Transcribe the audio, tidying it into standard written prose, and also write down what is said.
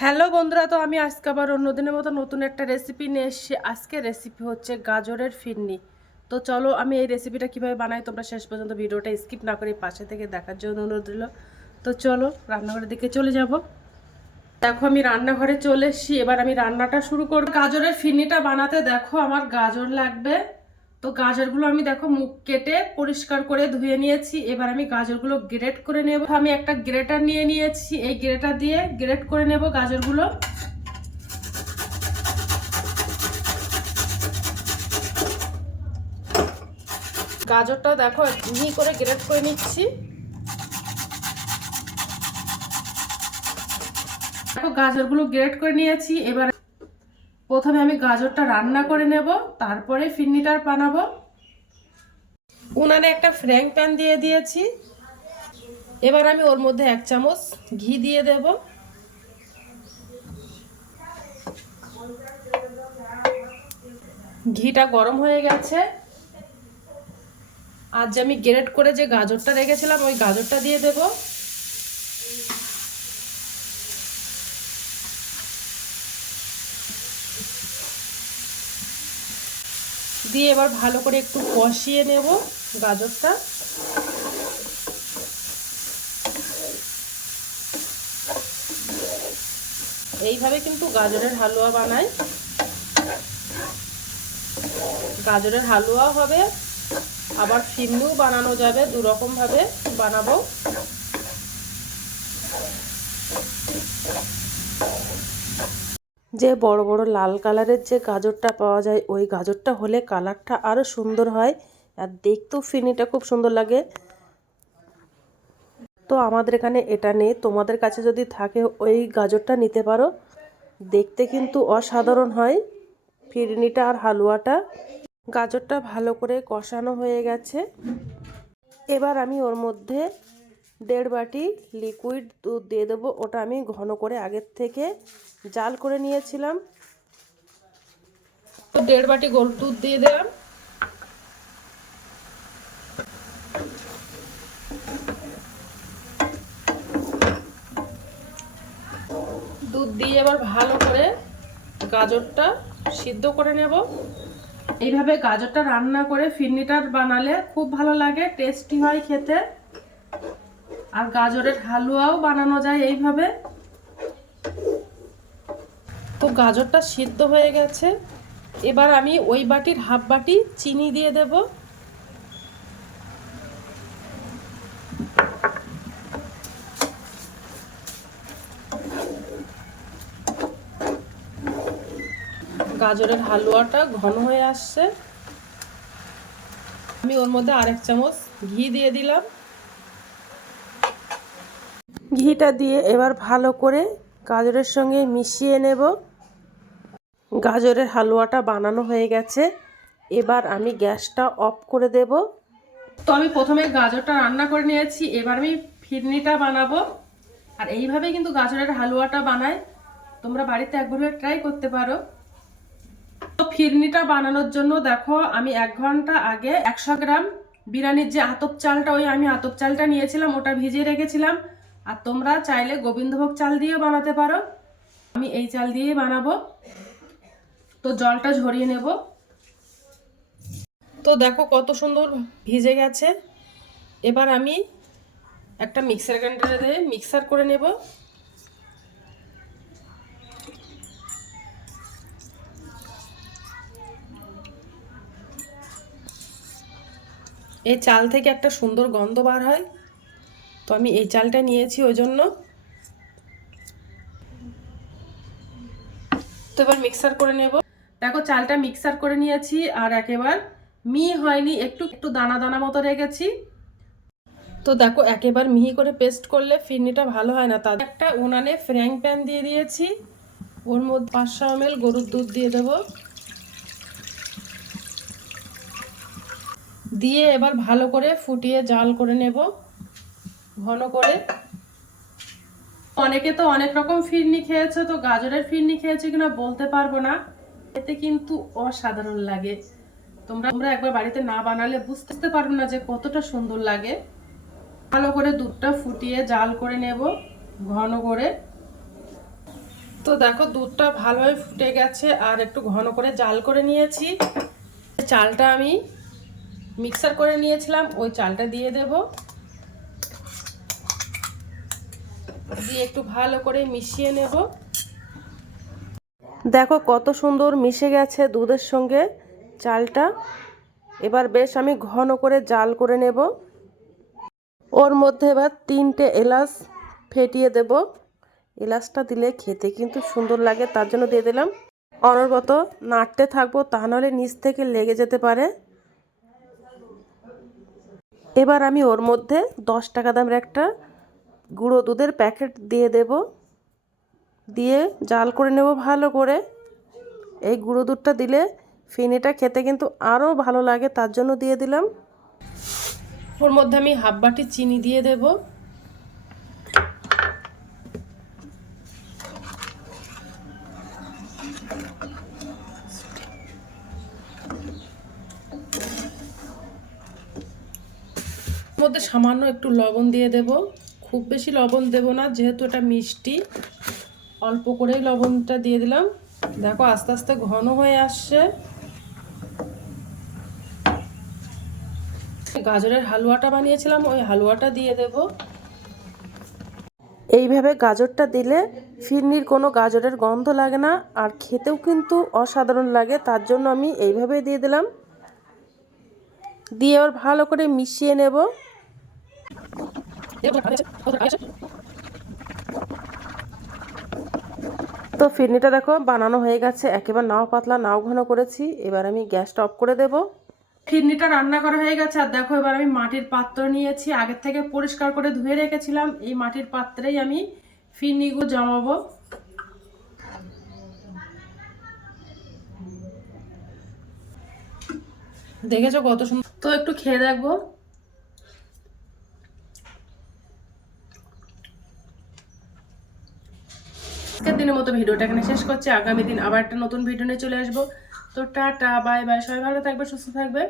Hello বন্ধুরা, তো আমি আজকে আবার অন্যদিনের মতো নতুন একটা রেসিপি নিয়ে এসেছি। আজকে রেসিপি হচ্ছে গাজরের ফিরনি। তো চলো আমি এই রেসিপিটা কিভাবে বানাই তোমরা শেষ পর্যন্ত ভিডিওটা স্কিপ না করে পাশে থেকে দেখার জন্য অনুরোধ রইল। তো চলো রান্নাঘরের দিকে চলে যাব। দেখো আমি রান্নাঘরে চলে এসেছি, এবার আমি রান্নাটা শুরু করব। গাজরের ফিরনিটা বানাতে দেখো আমার গাজর লাগবে। তো গাজরগুলো আমি দেখো মুখ কেটে পরিষ্কার করে ধুয়ে নিয়েছি। এবার আমি গাজরগুলো গ্রেট করে নেব। আমি একটা গ্রেটার নিয়ে নিয়েছি, এই গ্রেটার দিয়ে গ্রেট করে নেব গাজরগুলো। গাজরটা দেখো মিহি করে গ্রেট করে নিচ্ছি। দেখো গাজরগুলো গ্রেট করে নিয়েছি। এবার প্রথমে আমি গাজরটা রান্না করে নেব, তারপরে ফিরনিটা বানাবো। উনানে একটা ফ্রাইং প্যান দিয়ে দিয়েছি। এবার আমি ওর মধ্যে 1 চামচ ঘি দিয়ে দেব। ঘিটা গরম হয়ে গেছে। আর যে আমি গ্রেট করে যে গাজরটা রেখেছিলাম ওই গাজরটা দিয়ে দেব। দিয়ে এবার ভালো করে একটু কষিয়ে নেব গাজরটা। এইভাবে কিন্তু গাজরের হালুয়া বানাই। গাজরের হালুয়াও হবে, আবার ফিরনিও বানানো যাবে, দু রকম ভাবে বানাবো। যে বড় বড় লাল কালারের যে গাজরটা পাওয়া যায় ওই গাজরটা হলে কালারটা আরো সুন্দর হয়, আর দেখতেও ফিরনিটা খুব সুন্দর লাগে। তো আমাদের এখানে এটা নেই, তোমাদের কাছে যদি থাকে ওই গাজরটা নিতে পারো। দেখতে কিন্তু অসাধারণ হয় ফিরনিটা আর হালুয়াটা। গাজরটা ভালো করে কষানো হয়ে গেছে। এবার আমি ওর মধ্যে 1.5 বাটি লিকুইড দুধ দিয়ে দেবো। ওটা আমি ঘন করে আগের থেকে জাল করে নিয়েছিলাম। তো 1.5 বাটি গোল দুধ দিয়ে দিলাম। দুধ দিয়ে এবার ভালো করে গাজরটা সিদ্ধ করে নেব। এইভাবে গাজরটা রান্না করে ফিরনিটা বানালে খুব ভালো লাগে, টেস্টি হয় খেতে। আর গাজরের হালুয়াও বানানো যায় এইভাবে। তো গাজরটা সিদ্ধ হয়ে গেছে। এবার আমি ওই বাটির হাফ বাটি চিনি দিয়ে দেব। গাজরের হালুয়াটা ঘন হয়ে আসছে। আমি ওর মধ্যে 1 চামচ ঘি দিয়ে দিলাম। ঘিটা দিয়ে এবার ভালো করে গাজরের সঙ্গে মিশিয়ে নেব। গাজরের হালুয়াটা বানানো হয়ে গেছে। এবার আমি গ্যাসটা অফ করে দেব। তো আমি প্রথমে গাজরটা রান্না করে নিয়েছি, এবার আমি ফিরনিটা বানাবো। আর এইভাবেই কিন্তু গাজরের হালুয়াটা বানাই, তোমরা বাড়িতে একবার ট্রাই করতে পারো। তো ফিরনিটা বানানোর জন্য দেখো আমি 1 ঘন্টা আগে 100 গ্রাম বিরিয়ানির যে আতপ চালটা, ওই আমি আতপ চালটা নিয়েছিলাম, ওটা ভিজিয়ে রেখেছিলাম। আর তোমরা চাইলে গোবিন্দভোগ চাল দিয়েও বানাতে পারো, আমি এই চাল দিয়েই বানাবো। তো জলটা ঝরিয়ে নেব। তো দেখো কত সুন্দর ভিজে গেছে। এবার আমি একটা মিক্সার গ্রাইন্ডারে দিয়ে মিক্সার করে নেব। এই চাল থেকে একটা সুন্দর গন্ধ বার হয়, তো আমি এই চালটা নিয়েছি ওই জন্য। তো এবার মিক্সার করে নেব। দেখো চালটা মিক্সার করে নিয়েছি, আর একেবারে মিহি হয়নি, একটু একটু দানা দানা মতো রেখেছি। তো দেখো একেবারে মিহি করে পেস্ট করলে ফিরনিটা ভালো হয় না। তার একটা উনানে ফ্রাইং প্যান দিয়ে দিয়েছি, ওর মধ্যে 500 ml গরুর দুধ দিয়ে দেব। দিয়ে এবার ভালো করে ফুটিয়ে জাল করে নেব ঘন করে। অনেকে তো অনেক রকম ফিরনি খেয়েছে, তো গাজরের ফিরনি খেয়েছে কিনা বলতে পারবো না, এতে কিন্তু অসাধারণ লাগে। তোমরা একবার বাড়িতে না বানালে বুঝতে পারবে না যে কতটা সুন্দর লাগে। ভালো করে দুধটা ফুটিয়ে জাল করে নেব ঘন করে। তো দেখো দুধটা ভালোভাবে ফুটে গেছে আর একটু ঘন করে জাল করে নিয়েছি। চালটা আমি মিক্সার করে নিয়েছিলাম, ওই চালটা দিয়ে দেব, দিয়ে একটু ভালো করে মিশিয়ে নেব। দেখো কত সুন্দর মিশে গেছে দুধের সঙ্গে চালটা। এবার বেশ আমি ঘন করে জাল করে নেব। ওর মধ্যে এবার 3টে এলাচ ফেটিয়ে দেব। এলাচটা দিলে খেতে কিন্তু সুন্দর লাগে, তার জন্য দিয়ে দিলাম। অনবরত নাড়তে থাকবো, তা নাহলে নিচ থেকে লেগে যেতে পারে। এবার আমি ওর মধ্যে 10 টাকা দামের একটা গুঁড়ো দুধের প্যাকেট দিয়ে দেব, দিয়ে জাল করে নেব ভালো করে। এই গুঁড়ো দুধটা দিলে ফিরনিটা খেতে কিন্তু আরও ভালো লাগে, তার জন্য দিয়ে দিলাম। ওর মধ্যে আমি হাফ বাটি চিনি দিয়ে দেব। মধ্যে সামান্য একটু লবণ দিয়ে দেব, খুব বেশি লবণ দেব না, যেহেতু এটা মিষ্টি, অল্প করেই লবণটা দিয়ে দিলাম। দেখো আস্তে আস্তে ঘন হয়ে আসছে। গাজরের হালুয়াটা বানিয়েছিলাম, ওই হালুয়াটা দিয়ে দেব। এইভাবে গাজরটা দিলে ফিরনির কোনো গাজরের গন্ধ লাগে না, আর খেতেও কিন্তু অসাধারণ লাগে, তার জন্য আমি এইভাবে দিয়ে দিলাম। দিয়ে আবার ভালো করে মিশিয়ে নেব। তো ফিরনিটা দেখো বানানো হয়ে গেছে, একেবারে নাও পাতলা নাও ঘন করেছি। এবার আমি গ্যাসটা অফ করে দেব। ফিরনিটা রান্না করা হয়ে গেছে। আর দেখো এবার আমি মাটির পাত্র নিয়েছি, আগের থেকে পরিষ্কার করে ধুয়ে রেখেছিলাম। এই মাটির পাত্রেই আমি ফিরনিগুলো জমাবো। দেখেছো কত সুন্দর, তো একটু খেয়ে দেখবো। আজকের দিনের মতো ভিডিওটা এখানে শেষ করছি। আগামী দিন আবার একটা নতুন ভিডিও নিয়ে চলে আসবো। তো টাটা, বাই বাই, সবাই ভালো থাকবে, সুস্থ থাকবে।